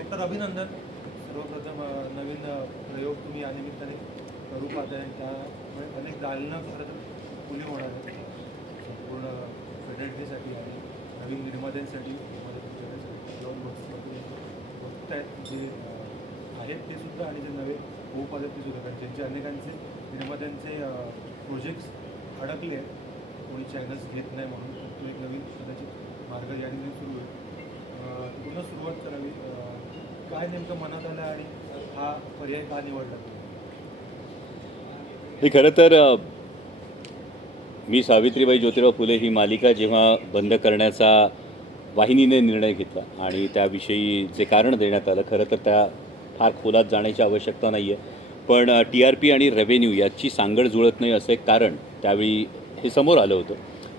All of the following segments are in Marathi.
डॉक्टर अभिनंदन. सर्वप्रथम नवीन प्रयोग तुम्ही या निमित्ताने करू पाहताय. त्यामुळे अनेक दालनं खरं तर खुली होणार आहेत संपूर्ण फेडरेटरीसाठी आणि नवीन निर्मात्यांसाठी मध्ये तुमच्याकडे जाऊन बघतायत जे आहेत ते सुद्धा आणि जे नवे होऊ पाहतात ते सुद्धा. कारण ज्यांचे अनेकांचे निर्मात्यांचे प्रोजेक्ट्स अडकले आहेत, कोणी चॅनल्स घेत नाही म्हणून तो एक नवीन कदाचित मार्ग या निमित्त सुरू होईल. पुन्हा सुरुवात करावी. काय नेमकं मनात आलं आणि हा पर्याय का निवडला? हे खरं तर मी सावित्रीबाई ज्योतिराव फुले ही मालिका जेव्हा बंद करण्याचा वाहिनीने निर्णय घेतला आणि त्याविषयी जे कारण देण्यात आलं, खरं तर त्या फार खोलात जाण्याची आवश्यकता नाही आहे. पण TRP आणि रेव्हेन्यू याची सांगड जुळत नाही असं एक कारण त्यावेळी हे समोर आलं होतं.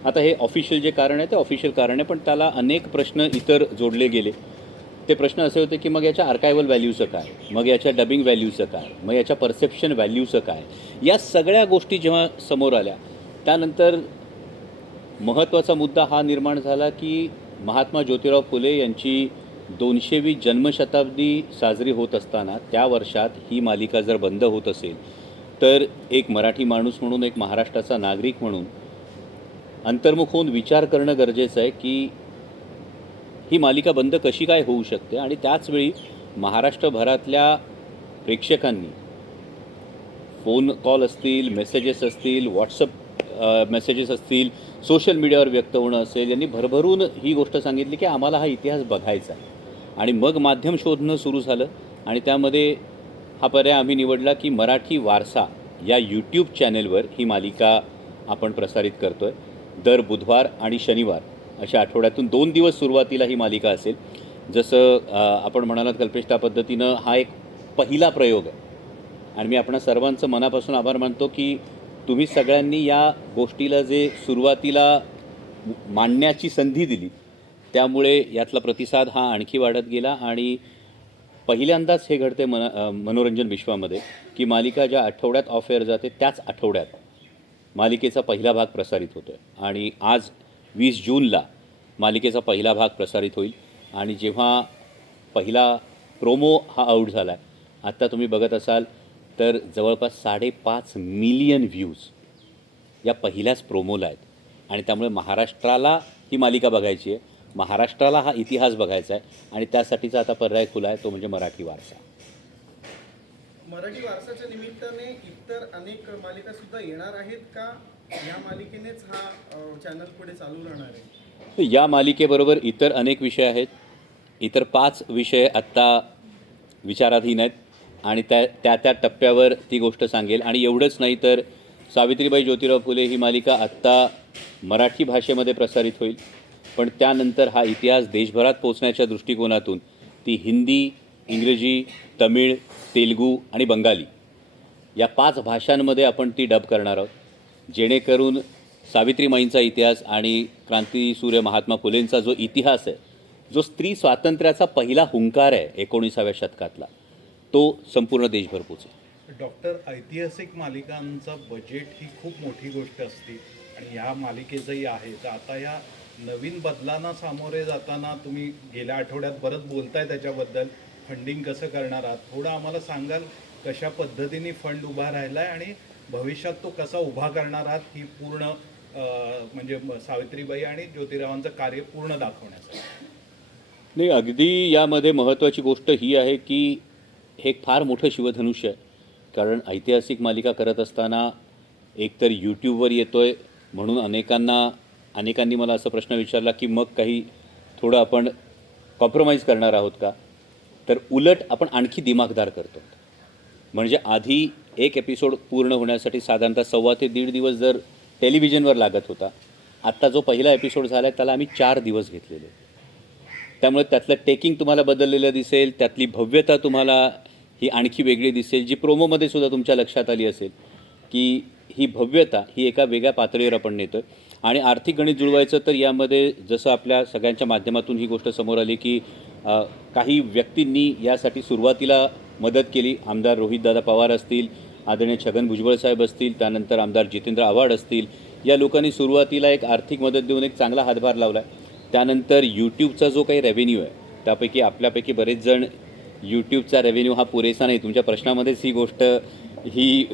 आता हे ऑफिशियल जे कारण आहे ते ऑफिशियल कारण आहे, पण त्याला अनेक प्रश्न इतर जोडले गेले. ते प्रश्न असे होते की मग याच्या आर्कायवल व्हॅल्यूचं काय, मग याच्या डबिंग व्हॅल्यूचं काय, मग याच्या परसेप्शन व्हॅल्यूचं काय, या सगळ्या गोष्टी जेव्हा समोर आल्या त्यानंतर महत्त्वाचा मुद्दा हा निर्माण झाला की महात्मा ज्योतिराव फुले यांची 200वी जन्मशताब्दी साजरी होत असताना त्या वर्षात ही मालिका जर बंद होत असेल तर एक मराठी माणूस म्हणून, एक महाराष्ट्राचा नागरिक म्हणून अंतर्मुख होऊन विचार करणं गरजेचं आहे की ही मालिका बंद कशी काय होऊ शकते. आणि त्याचवेळी महाराष्ट्रभरातल्या प्रेक्षकांनी फोन कॉल असतील, मेसेजेस असतील, व्हॉट्सअप मेसेजेस असतील, सोशल मीडियावर व्यक्त होणं असेल, यांनी भरभरून ही गोष्ट सांगितली की आम्हाला हा इतिहास बघायचा आहे. आणि मग माध्यम शोधणं सुरू झालं आणि त्यामध्ये हा पर्याय आम्ही निवडला की मराठी वारसा या यूट्यूब चॅनेलवर ही मालिका आपण प्रसारित करतो आहे. दर बुधवार आणि शनिवार अशा आठवड्यातून 2 दिवस सुरुवातीला ही मालिका असेल. जसं आपण म्हणालात कल्पेश, त्या पद्धतीनं हा एक पहिला प्रयोग आहे आणि मी आपणा सर्वांचं मनापासून आभार मानतो की तुम्ही सगळ्यांनी या गोष्टीला जे सुरुवातीला मांडण्याची संधी दिली त्यामुळे यातला प्रतिसाद हा आणखी वाढत गेला. आणि पहिल्यांदाच हे घडते मनोरंजन विश्वामध्ये की मालिका ज्या आठवड्यात ऑफ एअर जाते त्याच आठवड्यात मालिकेचा पहिला भाग प्रसारित होतो आहे. आणि आज 20 जूनला मालिकेचा पहिला भाग प्रसारित होईल. आणि जेव्हा पहिला प्रोमो हा आऊट झाला आहे, आत्ता तुम्ही बघत असाल तर जवळपास 5.5 मिलियन व्ह्यूज या पहिल्याच प्रोमोला आहेत. आणि त्यामुळे महाराष्ट्राला ही मालिका बघायची आहे, महाराष्ट्राला हा इतिहास बघायचा आहे आणि त्यासाठीचा आता पर्याय खुला आहे, तो म्हणजे मराठी वारसा. मराठी वारसाच्या निमित्ताने इतर अनेक मालिका सुद्धा येणार आहेत का? या मालिकेनेच हा चॅनल पुढे चालू राहणार आहे? या मालिकेबरोबर इतर अनेक विषय आहेत. इतर 5 विषय आत्ता विचाराधीन आहेत आणि त्या टप्प्यावर ती गोष्ट सांगेल. आणि एवढंच नाही तर सावित्रीबाई ज्योतिराव फुले ही मालिका आत्ता मराठी भाषेमध्ये प्रसारित होईल, पण त्यानंतर हा इतिहास देशभरात पोचण्याच्या दृष्टिकोनातून ती हिंदी, इंग्रजी, तमिळ, तेलुगू आणि बंगाली या 5 भाषांमध्ये आपण ती डब करणार आहोत, जेणेकरून सावित्रीमाईंचा इतिहास आणि क्रांतीसूर्य महात्मा फुलेंचा जो इतिहास आहे, जो स्त्री स्वातंत्र्याचा पहिला हुंकार आहे 19व्या शतकातला, तो संपूर्ण देशभर पोचेल. डॉक्टर, ऐतिहासिक मालिकांचं बजेट ही खूप मोठी गोष्ट असते आणि ह्या मालिकेचंही आहे. तर आता ह्या नवीन बदलांना सामोरे जाताना तुम्ही गेल्या आठवड्यात बरंच बोलताय त्याच्याबद्दल, फंडिंग कसं करणार आहात, थोडं आम्हाला सांगाल? कशा पद्धतीने फंड उभा राहिला आहे आणि भविष्यात तो कसा उभा करणार आहात, ही पूर्ण म्हणजे सावित्रीबाई आणि ज्योतिरावांचं कार्य पूर्ण दाखवण्यासाठी? नाही, अगदी यामध्ये महत्त्वाची गोष्ट ही आहे की हे एक फार मोठं शिवधनुष्य आहे. कारण ऐतिहासिक मालिका करत असताना एकतर यूट्यूबवर येतो आहे म्हणून अनेकांनी मला असा प्रश्न विचारला की मग काही थोडं आपण कॉम्प्रोमाइज करणार आहोत का? तर उलट आपण आणखी दिमागदार करतो. म्हणजे आधी एक एपिसोड पूर्ण होण्यासाठी साधारणतः 1.25 ते 1.5 दिवस जर टेलिव्हिजनवर लागत होता, आत्ता जो पहिला एपिसोड झाला आहे त्याला आम्ही 4 दिवस घेतलेले. त्यामुळे त्यातलं टेकिंग तुम्हाला बदललेलं दिसेल, त्यातली भव्यता तुम्हाला ही आणखी वेगळी दिसेल, जी प्रोमोमध्ये सुद्धा तुमच्या लक्षात आली असेल की ही भव्यता ही एका वेगळ्या पातळीवर आपण नेतो आहे. आणि आर्थिक गणित जुळवायचं तर यामध्ये जसं आपल्या सगळ्यांच्या माध्यमातून ही गोष्ट समोर आली की काही व्यक्तींनी यासाठी सुरुवातीला मदत केली. आमदार रोहितदादा पवार असतील, आदरणीय छगन भुजबळ साहेब असतील, त्यानंतर आमदार जितेंद्र आव्हाड असतील, या लोकांनी सुरुवातीला एक आर्थिक मदत देऊन एक चांगला हातभार लावला आहे. त्यानंतर यूट्यूबचा जो काही रेव्हेन्यू आहे त्यापैकी आपल्यापैकी बरेच जण यूट्यूबचा रेव्हेन्यू हा पुरेसा नाही. तुमच्या प्रश्नामध्येच ही गोष्ट ही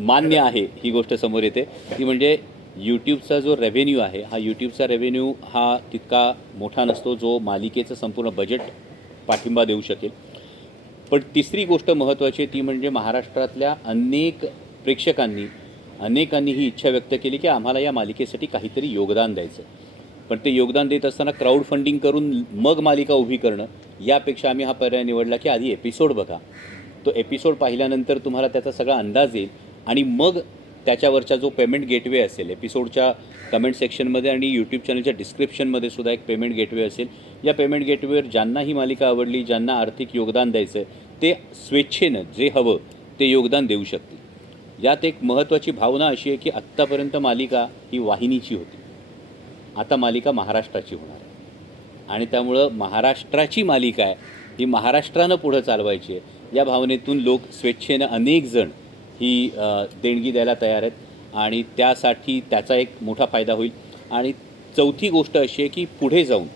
मान्य आहे, ही गोष्ट समोर येते ती म्हणजे यूट्यूबचा जो रेव्हेन्यू आहे हा यूट्यूबचा रेव्हेन्यू हा तितका मोठा नसतो जो मालिकेचं संपूर्ण बजेट पाठिंबा देऊ शकेल. पण तिसरी गोष्ट महत्त्वाची आहे ती म्हणजे महाराष्ट्रातल्या अनेक प्रेक्षकांनी अनेकांनी ही इच्छा व्यक्त केली की आम्हाला या मालिकेसाठी काहीतरी योगदान द्यायचं. पण ते योगदान देत असताना क्राऊड फंडिंग करून मग मालिका उभी करणं यापेक्षा आम्ही हा पर्याय निवडला की आधी एपिसोड बघा. तो एपिसोड पाहिल्यानंतर तुम्हाला त्याचा सगळा अंदाज येईल आणि मग त्याच्यावरचा जो पेमेंट गेटवे असेल, एपिसोडच्या कमेंट सेक्शनमध्ये आणि यूट्यूब चॅनलच्या डिस्क्रिप्शनमध्ये सुद्धा एक पेमेंट गेटवे असेल. या पेमेंट गेटवेवर ज्यांना ही मालिका आवडली, ज्यांना आर्थिक योगदान द्यायचं आहे ते स्वेच्छेनं जे हवं ते योगदान देऊ शकतील. यात एक महत्त्वाची भावना अशी आहे की आत्तापर्यंत मालिका ही वाहिनीची होती, आता मालिका महाराष्ट्राची होणार आहे आणि त्यामुळं महाराष्ट्राची मालिका आहे ही महाराष्ट्रानं पुढं चालवायची आहे या भावनेतून लोक स्वेच्छेनं अनेक जण ही देणगी द्यायला तयार आहेत आणि त्यासाठी त्याचा एक मोठा फायदा होईल. आणि चौथी गोष्ट अशी आहे की पुढे जाऊन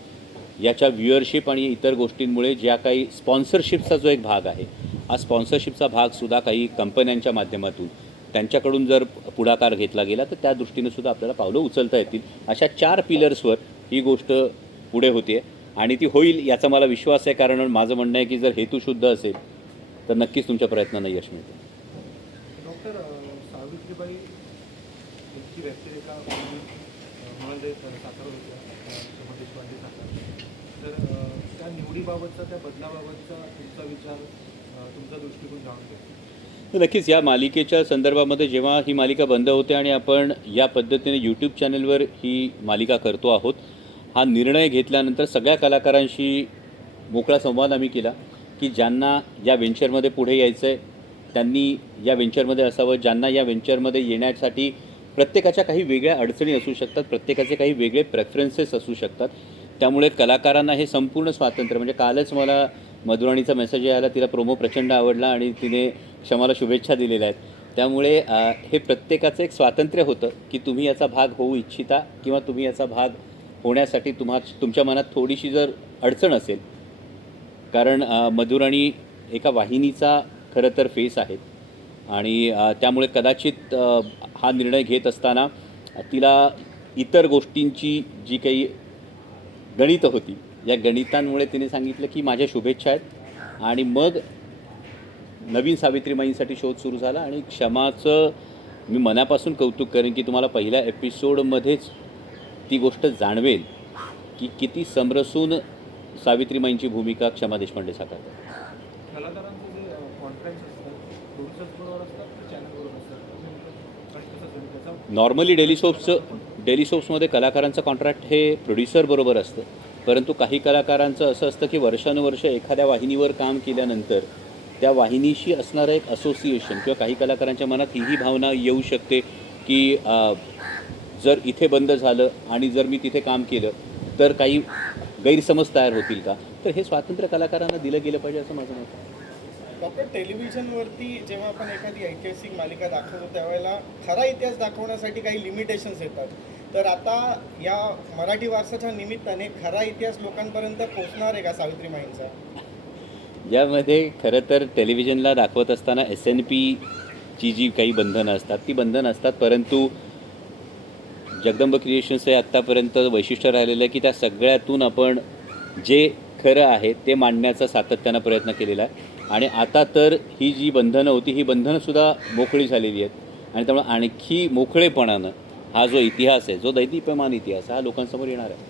याच्या व्ह्युअरशिप आणि इतर गोष्टींमुळे ज्या काही स्पॉन्सरशिपचा जो एक भाग आहे हा स्पॉन्सरशिपचा भागसुद्धा काही कंपन्यांच्या माध्यमातून त्यांच्याकडून जर पुढाकार घेतला गेला तर त्या दृष्टीनं सुद्धा आपल्याला पावलं उचलता येतील. अशा 4 पिलर्सवर ही गोष्ट पुढे होते आणि ती होईल याचा मला विश्वास आहे. कारण माझं म्हणणं आहे की जर हेतू शुद्ध असेल तर नक्कीच तुमच्या प्रयत्नांना यश मिळतं. डॉक्टर सावित्रीबाई यांची व्यक्तिरेखा म्हणाले साकार होत्या शमा देशपांडे साकार. तर त्या निवडीबाबतचा त्या बदलाबाबतचा तुमचा विचार तुमचा दृष्टिकोन जाणून घ्या. तर नक्कीच या मालिकेच्या संदर्भामध्ये जेव्हा ही मालिका बंद होते आणि आपण या पद्धतीने यूट्यूब चॅनलवर ही मालिका करतो आहोत, हा निर्णय घेतल्यानंतर सगळ्या कलाकारांशी मोकळा संवाद आम्ही केला की ज्यांना या व्हेंचरमध्ये पुढे यायचं आहे त्यांनी या व्हेंचरमध्ये असावं. ज्यांना या व्हेंचरमध्ये येण्यासाठी प्रत्येकाच्या काही वेगळ्या अडचणी असू शकतात, प्रत्येकाचे काही वेगळे प्रेफरन्सेस असू शकतात. त्यामुळे कलाकारांना हे संपूर्ण स्वातंत्र्य म्हणजे कालच मला मधुराणीचा मेसेज आला, तिला प्रोमो प्रचंड आवडला आणि तिने क्षमाला शुभेच्छा दिलेल्या आहेत. त्यामुळे हे प्रत्येकाचं एक स्वातंत्र्य होतं की तुम्ही याचा भाग होऊ इच्छिता किंवा तुम्ही याचा भाग होण्यासाठी तुमच्या मनात थोडीशी जर अडचण असेल. कारण मधुराणी एका वाहिनीचा खरं तर फेस आहेत आणि त्यामुळे कदाचित हा निर्णय घेत असताना तिला इतर गोष्टींची जी काही गणितं होती या गणितांमुळे तिने सांगितलं की माझ्या शुभेच्छा आहेत आणि मग नवीन सावित्रीमाईंसाठी शोध सुरू झाला. आणि क्षमाचं मी मनापासून कौतुक करेन की तुम्हाला पहिल्या एपिसोडमध्येच ती गोष्ट जाणवेल की किती समरसून सावित्रीमाईंची भूमिका क्षमा देशपांडे साकारतात. कलाकारांचे जे कॉन्ट्रॅक्ट्स असतात प्रोड्युसर्सबरोबर असतात की चॅनलबरोबर असतात आणि कसं असेल त्याचा नॉर्मली डेली सोप्समध्ये कलाकारांचं कॉन्ट्रॅक्ट हे प्रोड्युसरबरोबर असतं. परंतु काही कलाकारांचं असं असतं की वर्षानुवर्ष एखाद्या वाहिनीवर काम केल्यानंतर त्या वाहिनीशी असणारं एक असोसिएशन किंवा काही कलाकारांच्या मनात ही भावना येऊ शकते की जर इथे बंद झालं आणि जर मी तिथे काम केलं तर काही गैरसमज तयार होतील का. तर हे स्वातंत्र्य कलाकारांना दिलं गेलं पाहिजे असं माझं मत आहे. डॉक्टर, टेलिव्हिजनवरती जेव्हा आपण एखादी ऐतिहासिक मालिका दाखवतो त्यावेळेला खरा इतिहास दाखवण्यासाठी काही लिमिटेशन्स येतात. तर आता या मराठी वारसाच्या निमित्ताने खरा इतिहास लोकांपर्यंत पोहोचणार आहे का सावित्रीमाईंचा? यामध्ये खरं तर टेलिव्हिजनला दाखवत असताना SNPची जी काही बंधनं असतात ती बंधनं असतात. परंतु जगदंब क्रिएशन्स हे आत्तापर्यंत वैशिष्ट्य राहिलेलं आहे की त्या सगळ्यातून आपण जे खरं आहे ते मांडण्याचा सातत्यानं प्रयत्न केलेला आहे. आणि आता तर ही जी बंधनं होती ही बंधनंसुद्धा मोकळी झालेली आहेत आणि त्यामुळे आणखी मोकळेपणानं हा जो इतिहास आहे, जो दैदीप्यमान इतिहास आहे, हा लोकांसमोर येणार आहे.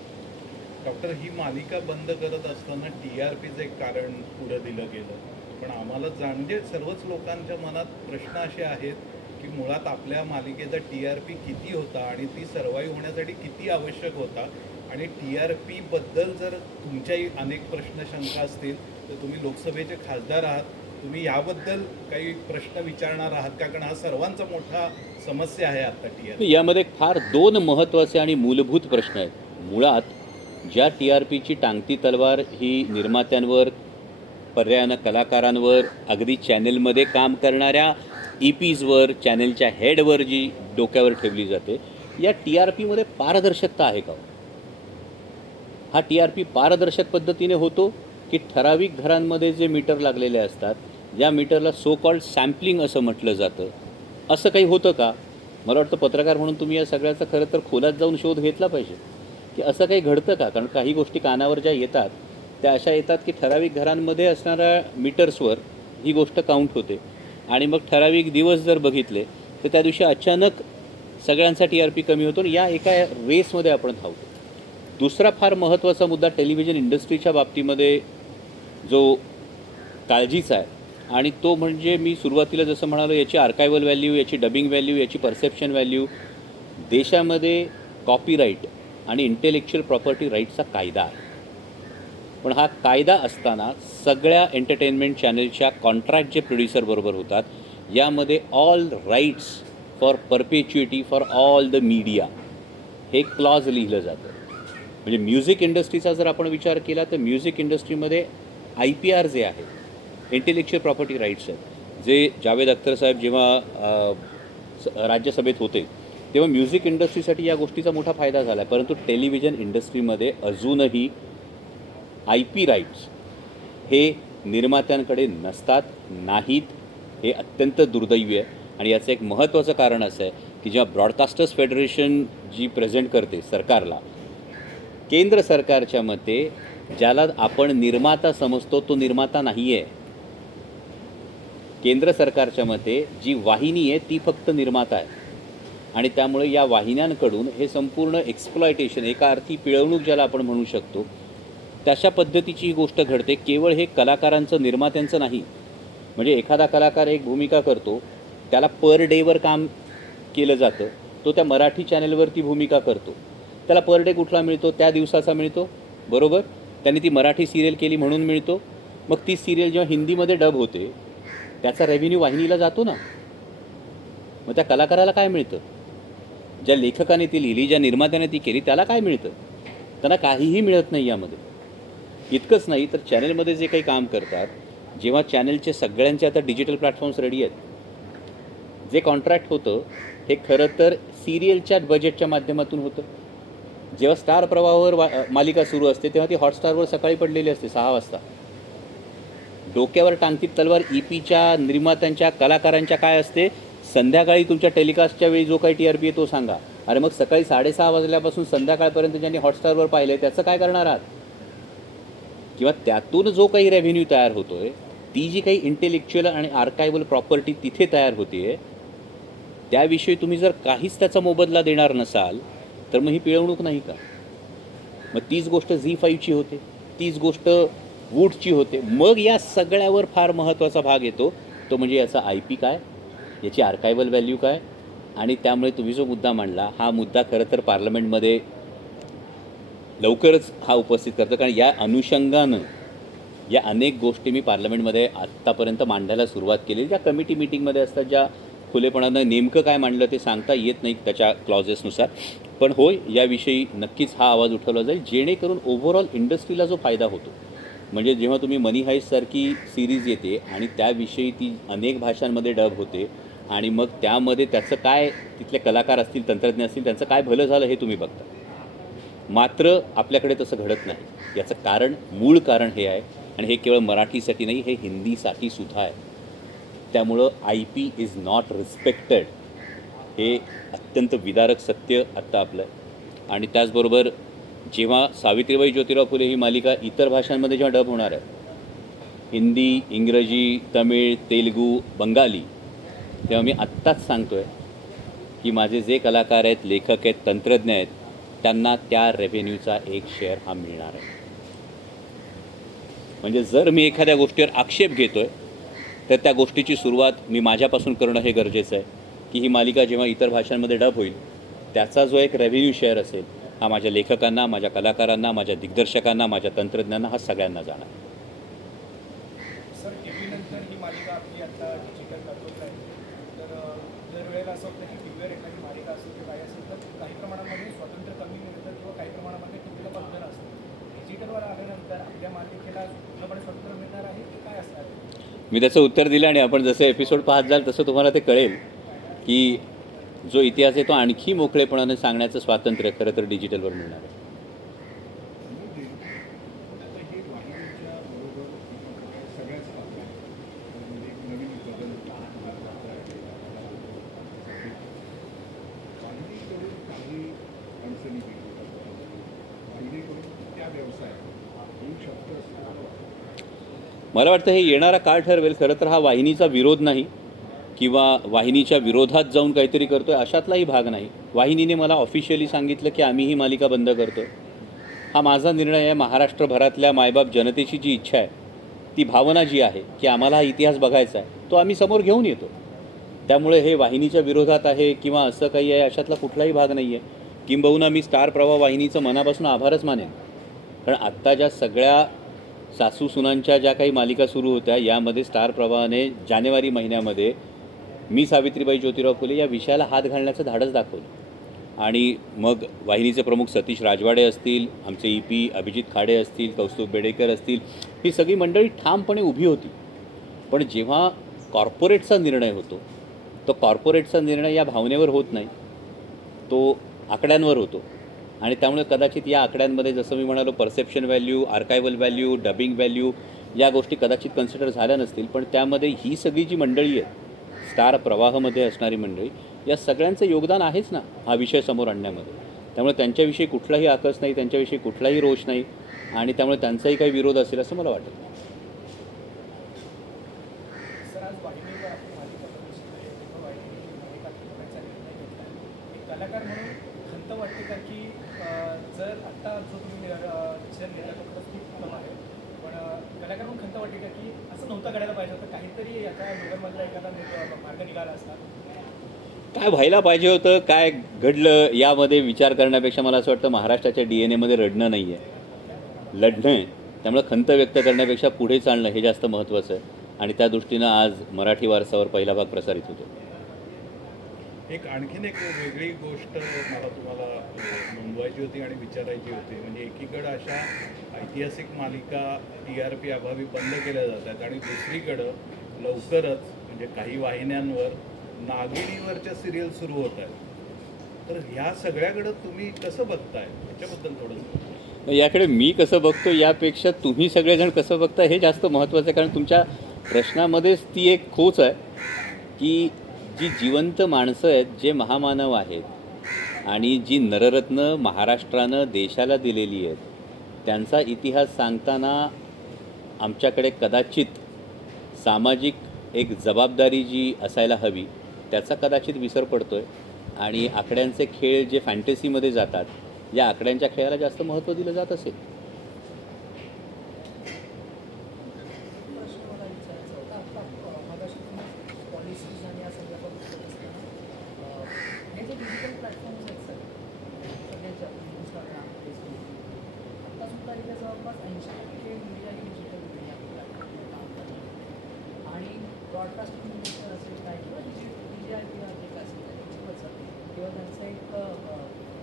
डॉक्टर, ही मालिका बंद करत असताना TRPचं एक कारण पुढं दिलं गेलं. पण आम्हाला म्हणजे सर्वच लोकांच्या मनात प्रश्न असे आहेत की मुळात आपल्या मालिकेचा TRP किती होता आणि ती सर्वाईव्ह होण्यासाठी किती आवश्यक होता. आणि TRP बद्दल जर तुमच्याही अनेक प्रश्न शंका असतील तर तुम्ही लोकसभेचे खासदार आहात, तुम्ही याबद्दल काही प्रश्न विचारणार आहात का? कारण हा सर्वांचा मोठा समस्या आहे आता TRP. यामध्ये फार 2 महत्त्वाचे आणि मूलभूत प्रश्न आहेत. मुळात ज्या TRPची टांगती तलवार ही निर्मात्यांवर, पर्यायानं कलाकारांवर, अगदी चॅनेलमध्ये काम करणाऱ्या EPsवर, चॅनेलच्या हेडवर जी डोक्यावर ठेवली जाते, या TRPमध्ये पारदर्शकता आहे का? हा TRP पारदर्शक पद्धतीने होतो की ठराविक घरांमध्ये जे मीटर लागलेले असतात, या मीटरला सो कॉल्ड सॅम्पलिंग असं म्हटलं जातं. असं काही होतं का? मला वाटतं पत्रकार म्हणून तुम्ही या सगळ्याचा खरं तर खोलात जाऊन शोध घेतला पाहिजे की असं काही घडतं का. कारण काही गोष्टी कानावर ज्या येतात त्या अशा येतात की ठराविक घरांमध्ये असणाऱ्या मीटर्सवर ही गोष्ट काउंट होते आणि मग ठराविक दिवस जर बघितले तर त्या दिवशी अचानक सगळ्यांचा TRP कमी होतो आणि या एका रेसमध्ये आपण धावतो. दुसरा फार महत्त्वाचा मुद्दा टेलिव्हिजन इंडस्ट्रीच्या बाबतीमध्ये जो काळजीचा आहे आणि तो म्हणजे मी सुरुवातीला जसं म्हणालो, याची आर्कायवल व्हॅल्यू, याची डबिंग व्हॅल्यू, याची परसेप्शन व्हॅल्यू. देशामध्ये कॉपीराईट आणि इंटेलेक्च्युअल प्रॉपर्टी राईटचा कायदा आहे. पण हा कायदा असताना सगळ्या एंटरटेनमेंट चॅनलच्या कॉन्ट्रॅक्ट जे प्रोड्युसरबरोबर होतात यामध्ये all rights for perpetuity for all the media हे क्लॉज लिहिलं जातं. म्हणजे म्युझिक इंडस्ट्रीचा जर आपण विचार केला तर म्युझिक इंडस्ट्रीमध्ये IPR जे आहे, इंटेलेक्च्युअल प्रॉपर्टी राईट्स आहेत, जे जावेद अख्तर साहेब जेव्हा राज्यसभेत होते तेव्हा म्युझिक इंडस्ट्रीसाठी या गोष्टीचा मोठा फायदा झाला आहे. परंतु टेलिव्हिजन इंडस्ट्रीमध्ये अजूनही IP राईट्स हे निर्मात्यांकडे नसतात, नाहीत. हे अत्यंत दुर्दैवी आहे आणि याचं एक महत्त्वाचं कारण असं आहे की जेव्हा ब्रॉडकास्टर्स फेडरेशन जी प्रेझेंट करते सरकारला, केंद्र सरकारच्या मते ज्याला आपण निर्माता समजतो तो निर्माता नाही आहे. केंद्र सरकारच्या मते जी वाहिनी आहे ती फक्त निर्माता आहे आणि त्यामुळे या वाहिन्यांकडून हे संपूर्ण एक्सप्लॉयटेशन, एका अर्थी पिळवणूक ज्याला आपण म्हणू शकतो, तशा पद्धतीची ही गोष्ट घडते. केवळ हे कलाकारांचं, निर्मात्यांचं नाही. म्हणजे एखादा कलाकार एक भूमिका करतो, त्याला पर डेवर काम केलं जातं, तो त्या मराठी चॅनलवरती भूमिका करतो, त्याला पर डे कुठला मिळतो? त्या दिवसाचा मिळतो, बरोबर. त्यांनी ती मराठी सिरियल केली म्हणून मिळतो. मग ती सिरियल जेव्हा हिंदीमध्ये डब होते त्याचा रेव्हेन्यू वाहिनीला जातो ना. मग त्या कलाकाराला काय मिळतं? ज्या लेखकाने ती लिहिली, ज्या निर्मात्याने ती केली, त्याला काय मिळतं? त्यांना काहीही मिळत नाही यामध्ये. इतकंच नाही तर चॅनलमध्ये जे काही काम करतात, जेव्हा चॅनलचे सगळ्यांचे आता डिजिटल प्लॅटफॉर्म्स रेडी आहेत, जे कॉन्ट्रॅक्ट होतं हे खरं तर सिरियलच्या बजेटच्या माध्यमातून होतं. जेव्हा स्टार प्रवाहावर मालिका सुरू असते तेव्हा ती हॉटस्टारवर सकाळी पडलेली असते 6 वाजता. डोक्यावर टांगतीत तलवार EPच्या निर्मात्यांच्या, कलाकारांच्या काय असते? संध्याकाळी तुमच्या टेलिकास्टच्या वेळी जो काही TRP आहे तो सांगा. अरे मग सकाळी 6:30 वाजल्यापासून संध्याकाळपर्यंत ज्यांनी हॉटस्टारवर पाहिलं आहे त्याचं काय करणार आहात? किंवा त्यातून जो काही रेव्हेन्यू तयार होतो आहे, ती जी काही इंटेलेक्च्युअल आणि आर्कायवल प्रॉपर्टी तिथे तयार होते आहे, त्याविषयी तुम्ही जर काहीच त्याचा मोबदला देणार नसाल तर मग ही पिळवणूक नाही का? मग तीच गोष्ट झी5ची होते, तीच गोष्ट वूडची होते. मग या सगळ्यावर फार महत्त्वाचा भाग येतो तो म्हणजे याचा IP काय, याची आर्कायवल व्हॅल्यू काय. आणि त्यामुळे तुम्ही जो मुद्दा मांडला हा मुद्दा खरं तर पार्लमेंटमध्ये लवकरच हा उपस्थित करतो. कारण या अनुषंगानं या अनेक गोष्टी मी पार्लमेंटमध्ये आत्तापर्यंत मांडायला सुरुवात केली, ज्या कमिटी मिटिंगमध्ये असतात, ज्या खुलेपणानं नेमकं काय मांडलं ते सांगता येत नाही त्याच्या क्लॉजेसनुसार. पण होय, याविषयी नक्कीच हा आवाज उठवला जाईल जेणेकरून ओव्हरऑल इंडस्ट्रीला जो फायदा होतो. म्हणजे जेव्हा तुम्ही मनी हाईस्टसारखी सिरीज येते आणि त्याविषयी ती अनेक भाषांमध्ये डब होते आणि मग त्यामध्ये त्याचं काय, तिथले कलाकार असतील, तंत्रज्ञ असतील, त्यांचं काय भलं झालं हे तुम्ही बघता. मात्र आपल्याकडे तसं घडत नाही. याचं कारण, मूळ कारण हे आहे आणि हे केवळ मराठीसाठी नाही, हे हिंदीसाठी सुद्धा आहे. त्यामुळं IP इज नॉट रिस्पेक्टेड हे अत्यंत विदारक सत्य आत्ता आपलं आहे. आणि त्याचबरोबर जेव्हा सावित्रीबाई ज्योतिराव फुले ही मालिका इतर भाषांमध्ये जेव्हा डब होणार आहे, हिंदी, इंग्रजी, तमिळ, तेलुगू, बंगाली, तेव्हा मी आत्ताच सांगतो आहे की माझे जे कलाकार आहेत, लेखक आहेत, तंत्रज्ञ आहेत, त्यांना त्या रेव्हेन्यूचा एक शेअर हा मिळणार आहे. म्हणजे जर मी एखाद्या गोष्टीवर आक्षेप घेतो आहे तर त्या गोष्टीची सुरुवात मी माझ्यापासून करणं हे गरजेचं आहे की ही मालिका जेव्हा इतर भाषांमध्ये डब होईल त्याचा जो एक रेव्हेन्यू शेअर असेल हा माझ्या लेखकांना, माझ्या कलाकारांना, माझ्या दिग्दर्शकांना, माझ्या तंत्रज्ञांना, हा सगळ्यांना जाणार. सर, TV नंतर ही मालिका आपली आता डिजिटल करतोच आहे. तर दरवेळेला असं होतं की टीव्हीवर एखादी मालिका असेल किंवा काही असेल तर काही प्रमाणामध्ये स्वातंत्र्य कमी मिळतं किंवा काही प्रमाणामध्ये टीव्हीला बंधन असतं. डिजिटलवर आल्यानंतर आपल्या मालिकेला पूर्णपणे स्वातंत्र्य मिळणार आहे की काय असणार आहे? मी त्याचं उत्तर दिलं आणि आपण जसं एपिसोड पाहत जाल तसं तुम्हाला ते कळेल की जो इतिहास आहे तो आणखी मोकळेपणाने सांगण्याचं स्वातंत्र्य खरं तर डिजिटलवर मिळणार आहे. आता हे वाहिनीच्या मला वाटतं हे येणारा काळ ठरवेल. खरं तर हा वाहिनीचा विरोध नाही किंवा वाहिनीच्या विरोधात जाऊन काहीतरी करतोय अशातलाही भाग नाही. वाहिनीने मला ऑफिशियली सांगितलं की आम्ही ही मालिका बंद करतो. हा माझा निर्णय आहे. महाराष्ट्रभरातल्या मायबाप जनतेची जी इच्छा आहे, ती भावना जी आहे की आम्हाला हा इतिहास बघायचा आहे, तो आम्ही समोर घेऊन येतो. त्यामुळे हे वाहिनीच्या विरोधात आहे किंवा असं काही आहे अशातला कुठलाही भाग नाही आहे. किंबहुना मी स्टार प्रवाह वाहिनीचं मनापासून आभारच मानेन. कारण आत्ता ज्या सगळ्या सासू सुनांच्या ज्या काही मालिका सुरू होत्या, यामध्ये स्टार प्रवाहाने जानेवारी महिन्यामध्ये मी सावित्रीबाई ज्योतिराव फुले या विषयाला हात घालण्याचं धाडस दाखवलं. आणि मग वाहिनीचे प्रमुख सतीश राजवाडे असतील, आमचे EP अभिजित खाडे असतील, कौस्तुभ बेडेकर असतील, ही सगळी मंडळी ठामपणे उभी होती. पण जेव्हा कॉर्पोरेटचा निर्णय होतो, तो कॉर्पोरेटचा निर्णय या भावनेवर होत नाही, तो आकड्यांवर होतो. आणि त्यामुळे कदाचित या आकड्यांमध्ये जसं मी म्हणालो perception value, archival value, dubbing value या गोष्टी कदाचित कन्सिडर झाल्या नसतील. पण त्यामध्ये ही सगळी जी मंडळी आहे, स्टार प्रवाहामध्ये असणारी मंडळी, या सगळ्यांचं योगदान आहेच ना हा विषय समोर आणण्यामध्ये. त्यामुळे त्यांच्याविषयी कुठलाही आकस नाही, त्यांच्याविषयी कुठलाही रोष नाही आणि त्यामुळे त्यांचाही काही विरोध असेल असं मला वाटत. सर, आज वाहिनीवर आपण मालिका प्रदर्शित आहे तेव्हा वाहिनीने मालिका थांबवायचा निर्णय घेतला आहे. एक कलाकार म्हणून खंत वाटते का की जर आत्ता जो तुम्ही डिसिजन घेतला तो खरंच खूप उत्तम आहे, पण कलाकार म्हणून खंत वाटते का की असं नव्हतं घडायला पाहिजे होतं, काहीतरी याचा दोघांमधला एखादा मार्ग निघाला असता? काय व्हायला पाहिजे होतं, काय घडलं यामध्ये विचार करण्यापेक्षा मला असं वाटतं महाराष्ट्राच्या DNA मध्ये रडणं नाही आहे, लढणं आहे. त्यामुळे खंत व्यक्त करण्यापेक्षा पुढे चालणं हे जास्त महत्त्वाचं आहे. आणि त्या दृष्टीनं आज मराठी वारसावर पहिला भाग प्रसारित होतो. आणखीन एक वेगळी गोष्ट मला तुम्हाला नोंदवायची होती आणि विचारायची होती. म्हणजे एकीकडं अशा ऐतिहासिक मालिका TRP अभावी बंद केल्या जातात आणि दुसरीकडं लवकरच म्हणजे काही वाहिन्यांवर नागिणीवरच्या सिरियल सुरू होत आहेत. तर ह्या सगळ्याकडं तुम्ही कसं बघताय याच्याबद्दल थोडंसं? याकडे मी कसं बघतो यापेक्षा तुम्ही सगळेजण कसं बघता हे जास्त महत्त्वाचं आहे. कारण तुमच्या प्रश्नामध्येच ती एक खोच आहे की जी जिवंत माणसं आहेत, जे महामानव आहेत आणि जी नररत्न महाराष्ट्रानं देशाला दिलेली आहेत, त्यांचा इतिहास सांगताना आमच्याकडे कदाचित सामाजिक एक जबाबदारी जी असायला हवी त्याचा कदाचित विसर पडतो आहे. आणि आकड्यांचे खेळ जे फॅन्टसीमध्ये जातात, या आकड्यांच्या खेळाला जास्त महत्त्व दिलं जात असेल. प्रश्न मला विचारायचा होता. आता मगाशी तुम्ही पॉलिसीज आणि या संदर्भात बोलत असताना हे जे डिजिटल प्लॅटफॉर्म्स आहेत सगळ्यांच्या इंस्टाग्राम, फेसबुक, आत्तासुद्धा इथे जवळपास 80% मीडिया ही डिजिटल मीडिया प्लॅटफॉर्मवर काम करतात. आणि ब्रॉडकास्टिंग मिनिस्टर असेल काय किंवा DGRPR जे काय असेल त्यांची पद्धत किंवा त्यांचं एक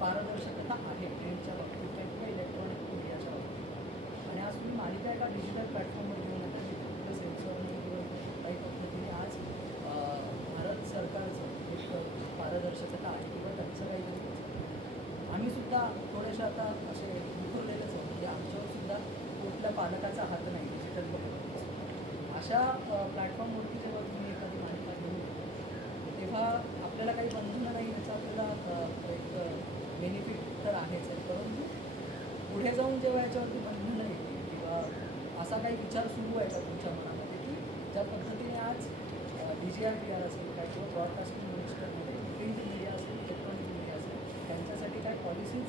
पारदर्शकता आहे प्रिंटच्या बाबतीत किंवा इलेक्ट्रॉनिक मीडियाच्या बाबतीत. आणि आज तुम्ही मालिका एका डिजिटल प्लॅटफॉर्मवर घेऊन येता की फक्त सेन्सरने किंवा काही पद्धतीने आज भारत सरकारचं एक पारदर्शकता आहे किंवा त्यांचं काहीतरी आम्ही सुद्धा थोडेसे आता असे विखुरलेलेच आहोत. म्हणजे आमच्यावर सुद्धा कुठल्या पालकाचा हात नाही डिजिटल पद्धतीने. अशा प्लॅटफॉर्मवरती जेव्हा तुम्ही एखादी मालिका घेऊन तेव्हा आपल्याला काही बंधनं नाही याचा आपल्याला एक बेनिफिट तर आहेच आहे. परंतु पुढे जाऊन जेव्हा याच्यावरती बंधनं येतील किंवा असा काही विचार सुरू आहे का तुमच्या मनामध्ये की ज्या पद्धतीने आज DGRPR असेल काय किंवा ब्रॉडकास्टिंग मिनिस्टरमध्ये प्रिंट मीडिया असेल, इलेक्ट्रॉनिक मीडिया असेल, त्यांच्यासाठी काय पॉलिसीज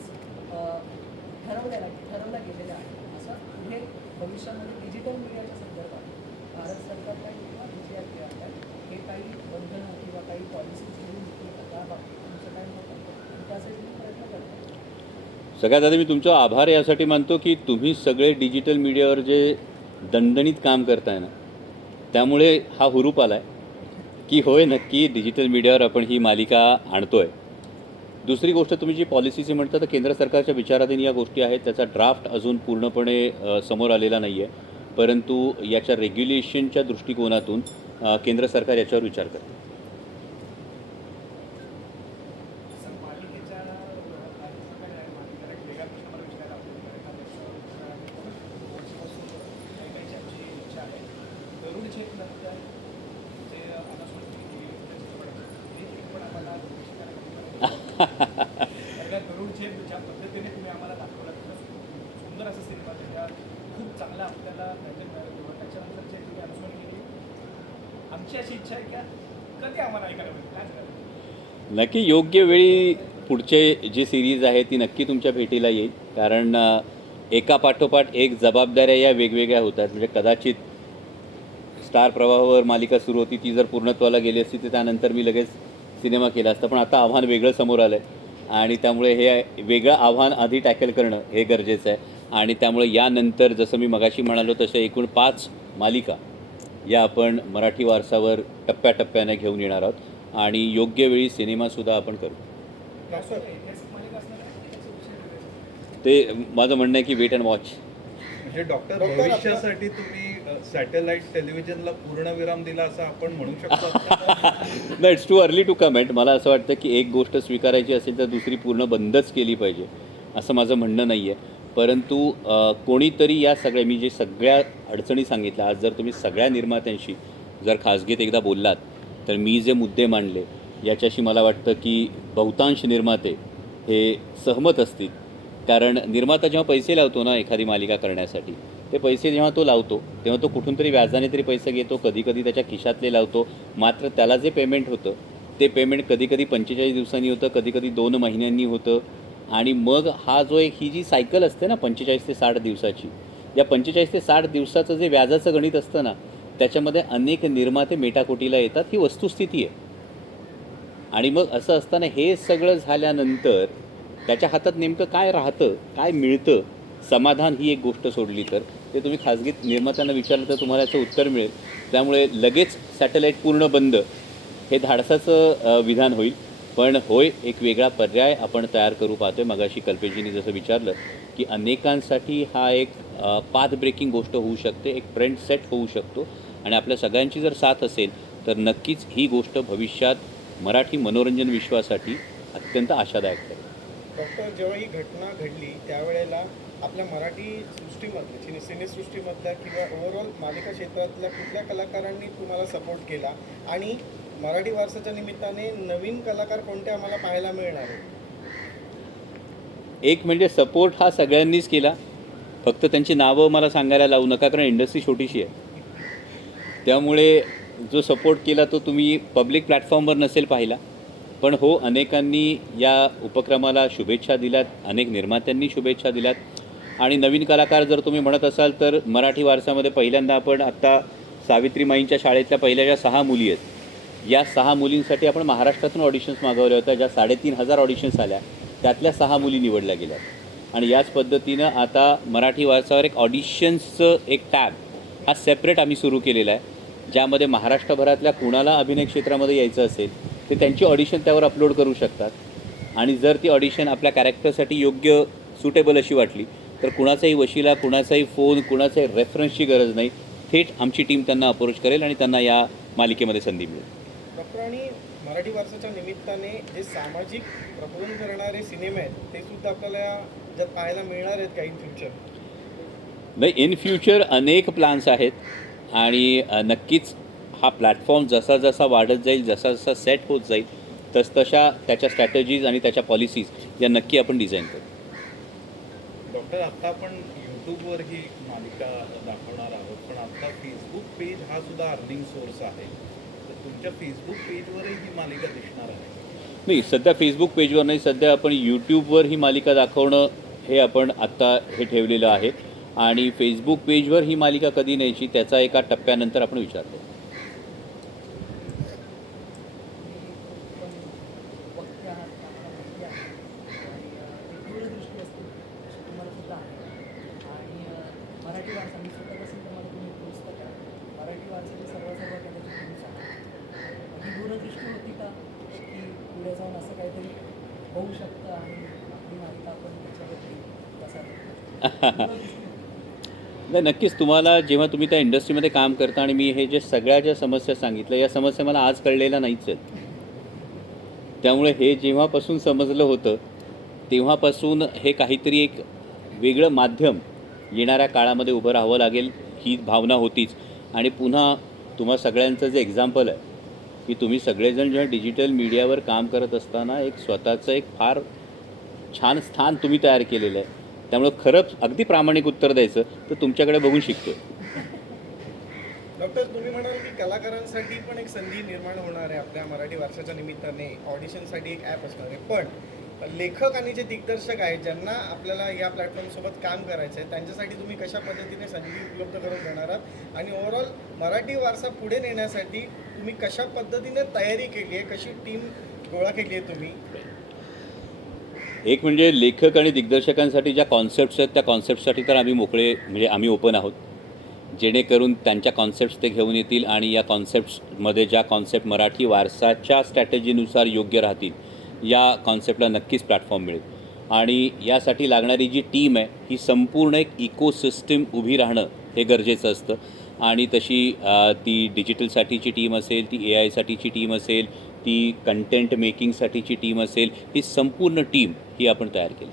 ठरवल्या गेलेल्या आहेत, असं पुढे भविष्यामध्ये डिजिटल मीडियाच्या संदर्भात भारत सरकार काय किंवा DGRPR काय हे काही बंधनं किंवा काही पॉलिसीज घेऊन येतील का त्या बाबतीत तुमचं काय मत आहे आणि त्यासाठी तुम्ही प्रयत्न करता? सगळ्यात आधी मी तुमचा आभार यासाठी मानतो की तुम्ही सगळे डिजिटल मीडियावर जे दणदणीत काम करताय ना, त्यामुळे हा हुरूप आला आहे की होय नक्की डिजिटल मीडियावर आपण ही मालिका आणतो आहे. दुसरी गोष्ट तुम्ही जी पॉलिसीची म्हणता तर केंद्र सरकारच्या विचाराधीन या गोष्टी आहेत. त्याचा ड्राफ्ट अजून पूर्णपणे समोर आलेला नाही आहे, परंतु याच्या रेग्युलेशनच्या दृष्टिकोनातून केंद्र सरकार याच्यावर विचार करते. सर, मालिकेच्या मालिकेला एक वेगळा प्रश्न मला विचारायला ऐकायची आमची इच्छा आहे. गरुड झेप नंतर जे अनाउन्समेंट पण आम्हाला गरुड झेप ज्या पद्धतीने तुम्ही आम्हाला दाखवला खरंच सुंदर असा सिनेमा त्याच्या खूप चांगला आपल्याला त्याच्यानंतर जे तुमची अशी इच्छा आहे की कधी आम्हाला ऐकायला मिळेल, काय करायला? नक्की योग्य वेळी पुढचे जी सिरीज आहे ती नक्की तुमच्या भेटीला येईल. कारण एका पाठोपाठ एक जबाबदाऱ्या या वेगवेगळ्या होतात. म्हणजे कदाचित स्टार प्रवाहावर मालिका सुरू होती, ती जर पूर्णत्वाला गेली असती तर त्यानंतर मी लगेच सिनेमा केला असता. पण आता आव्हान वेगळं समोर आलं आहे आणि त्यामुळे हे वेगळं आव्हान आधी टॅकल करणं हे गरजेचं आहे. आणि त्यामुळे यानंतर जसं मी मगाशी म्हणालो तसं एकूण 5 मालिका या आपण मराठी वारसावर टप्प्याटप्प्याने घेऊन येणार आहोत आणि योग्य वेळी सिनेमासुद्धा आपण करू. डॉक्टर ऐतिहासिक मालिका असणार आहे त्याचे विषय वेगळे. ते माझं म्हणणं आहे की वेट अँड वॉच. म्हणजे डॉक्टर डॉक्टर, भविष्यासाठी तुम्ही सॅटेलाइट टेलिव्हिजनला पूर्णविराम दिला असं आपण म्हणू शकतो. नाही, it's too early to comment. मला असं वाटतं की एक गोष्ट स्वीकारायची असेल तर दुसरी पूर्ण बंदच केली पाहिजे असं माझं म्हणणं नाही आहे. परंतु कोणीतरी या सगळ्या मी जे सगळ्या अडचणी सांगितल्या, आज जर तुम्ही सगळ्या निर्मात्यांशी जर खाजगीत एकदा बोललात तर मी जे मुद्दे मांडले याच्याशी मला वाटतं की बहुतांश निर्माते हे सहमत असतील. कारण निर्माता जेव्हा पैसे लावतो ना एखादी मालिका करण्यासाठी, ते पैसे जेव्हा तो लावतो तेव्हा तो कुठून तरी व्याजाने तरी पैसे घेतो, कधीकधी त्याच्या खिशातले लावतो. मात्र त्याला जे पेमेंट होतं ते पेमेंट कधीकधी 45 दिवसांनी होतं, कधीकधी 2 महिन्यांनी होतं. आणि मग हा जो ही जी सायकल असते ना 45 ते 60 दिवसाची, या 45 ते 60 दिवसाचं जे व्याजाचं गणित असतं ना त्याच्यामध्ये अनेक निर्माते मेटाकोटीला येतात. ही वस्तुस्थिती आहे. आणि मग असं असताना हे सगळं झाल्यानंतर त्याच्या हातात नेमकं काय राहतं, काय मिळतं, समाधान ही एक गोष्ट सोडली तर ते तुम्ही खाजगीत निर्मात्यांना विचारलं तर तुम्हाला याचं उत्तर मिळेल. त्यामुळे लगेच सॅटेलाईट पूर्ण बंद हे धाडसाचं विधान होईल. पण होय, एक वेगळा पर्याय आपण तयार करू पाहतो आहे. मगाशी कल्पेशजींनी जसं विचारलं की अनेकांसाठी हा एक पाथ ब्रेकिंग गोष्ट होऊ शकते, एक ट्रेंड सेट होऊ शकतो. आणि आपल्या सगळ्यांची जर साथ असेल तर नक्कीच ही गोष्ट भविष्यात मराठी मनोरंजन विश्वासाठी अत्यंत आशादायक ठरेल. डॉक्टर, जेव्हा ही घटना घडली त्यावेळेला आपल्या मराठी सृष्टीमधल्या सिनेसृष्टीमधल्या किंवा ओव्हरऑल मालिका क्षेत्रातल्या कुठल्या कलाकारांनी तुम्हाला सपोर्ट केला आणि मराठी वारसाच्या निमित्ताने नवीन कलाकार कोणते आम्हाला पाहायला मिळणार आहेत? एक म्हणजे सपोर्ट हा सगळ्यांनीच केला. फक्त त्यांची नावं मला सांगायला लावू नका, कारण इंडस्ट्री छोटीशी आहे. त्यामुळे जो सपोर्ट केला तो तुम्ही पब्लिक प्लॅटफॉर्मवर नसेल पाहिला. पण हो, अनेकांनी या उपक्रमाला शुभेच्छा दिल्यात, अनेक निर्मात्यांनी शुभेच्छा दिल्यात. आणि नवीन कलाकार जर तुम्ही म्हणत असाल तर मराठी वारसामध्ये पहिल्यांदा आपण आत्ता सावित्रीमाईंच्या शाळेतल्या पहिल्या ज्या 6 मुली आहेत, या 6 मुलींसाठी आपण महाराष्ट्रातून ऑडिशन्स मागवल्या होत्या. ज्या 3,500 ऑडिशन्स आल्या त्यातल्या 6 मुली निवडल्या गेल्या. आणि याच पद्धतीनं आता मराठी वारसावर एक ऑडिशन्सचं एक टॅब हा सेपरेट आम्ही सुरू केलेला आहे, ज्यामध्ये महाराष्ट्रभरातल्या कुणाला अभिनय क्षेत्रामध्ये यायचं असेल ते त्यांची ऑडिशन त्यावर अपलोड करू शकतात. आणि जर ती ऑडिशन आपल्या कॅरेक्टरसाठी योग्य सुटेबल अशी वाटली तर कुणाचाही वशिला, कुणाचाही फोन, कुणाचाही रेफरन्सची गरज नाही. थेट आमची टीम त्यांना अप्रोच करेल आणि त्यांना या मालिकेमध्ये संधी मिळेल. डॉक्टर, आणि मराठी वारसाच्या निमित्ताने जे सामाजिक प्रबोधन करणारे सिनेमे आहेत ते सुद्धा आपल्याला ज्यात पाहायला मिळणार आहेत का इन फ्युचर? नाही, इन फ्युचर अनेक प्लॅन्स आहेत. आणि नक्कीच हा प्लॅटफॉर्म जसा जसा वाढत जाईल, जसा जसा सेट होत जाईल तसतशा त्याच्या स्ट्रॅटेजीज आणि त्याच्या पॉलिसीज या नक्की आपण डिझाईन करू. डॉक्टर, आत्ता आपण यूट्यूबवर ही मालिका दाखवणार आहोत, पण आत्ता फेसबुक पेज हा सुद्धा अर्निंग सोर्स आहे. तर तुमच्या फेसबुक पेजवरही ही मालिका दिसणार आहे? नाही, सध्या फेसबुक पेजवर नाही. सध्या आपण यूट्यूबवर ही मालिका दाखवणं हे आपण आत्ता हे ठेवलेलं आहे. आणि फेसबुक पेजवर ही मालिका कधी न्यायची त्याचा एका टप्प्यानंतर आपण विचार करू. वक्ते आहात, आपला माहिती आहे आणि एक दूरदृष्टी असते अशी तुम्हाला सुद्धा आहे. आणि मराठी वारसा मी स्वतः असेल तर मला तुम्ही पुस्तक आहे मराठी वारसाची सर्व कदाचित तुम्ही सांगा. ही दूरदृष्टी होती का की पुढे जाऊन असं काहीतरी होऊ शकतं आणि आपली मालिका आपण त्याच्यावरती कसा नाही, नक्कीच तुम्हाला जेव्हा तुम्ही त्या इंडस्ट्रीमध्ये काम करता आणि मी हे जे सगळ्या ज्या समस्या सांगितल्या या समस्या मला आज कळलेल्या नाहीच आहेत. त्यामुळे हे जेव्हापासून समजलं होतं तेव्हापासून हे काहीतरी एक वेगळं माध्यम येणाऱ्या काळामध्ये उभं राहावं लागेल ही भावना होतीच. आणि पुन्हा तुम्हा सगळ्यांचं जे एक्झाम्पल आहे की तुम्ही सगळेजण जेव्हा डिजिटल मीडियावर काम करत असताना एक स्वतःचं एक फार छान स्थान तुम्ही तयार केलेलं आहे. त्यामुळं खरंच अगदी प्रामाणिक उत्तर द्यायचं तर तुमच्याकडे बघून शिकतो. डॉक्टर, तुम्ही म्हणाल की कलाकारांसाठी पण एक संधी निर्माण होणार आहे आपल्या मराठी वारसाच्या निमित्ताने, ऑडिशनसाठी एक ॲप असणार आहे, पण लेखक आणि जे दिग्दर्शक आहेत ज्यांना आपल्याला या प्लॅटफॉर्मसोबत काम करायचं आहे त्यांच्यासाठी तुम्ही कशा पद्धतीने संधी उपलब्ध करून देणार आहात आणि ओव्हरऑल मराठी वारसा पुढे नेण्यासाठी तुम्ही कशा पद्धतीने तयारी केली आहे, कशी टीम गोळा केली आहे तुम्ही? एक म्हणजे लेखक आणि दिग्दर्शकांसाठी ज्या कॉन्सेप्ट्स आहेत त्या कॉन्सेप्टसाठी तर आम्ही मोकळे म्हणजे आम्ही ओपन आहोत, जेणेकरून त्यांच्या कॉन्सेप्ट्स ते घेऊन येतील आणि या कॉन्सेप्ट्समध्ये ज्या कॉन्सेप्ट मराठी वारसाच्या स्ट्रॅटेजीनुसार योग्य राहतील या कॉन्सेप्टला नक्कीच प्लॅटफॉर्म मिळेल. आणि यासाठी लागणारी जी टीम आहे ही संपूर्ण एक इकोसिस्टम उभी राहणं हे गरजेचं असतं आणि तशी ती डिजिटलसाठीची टीम असेल, ती AI साठीची टीम असेल, ती कंटेंट मेकिंगसाठीची टीम असेल, ही संपूर्ण टीम ही आपण तयार केली.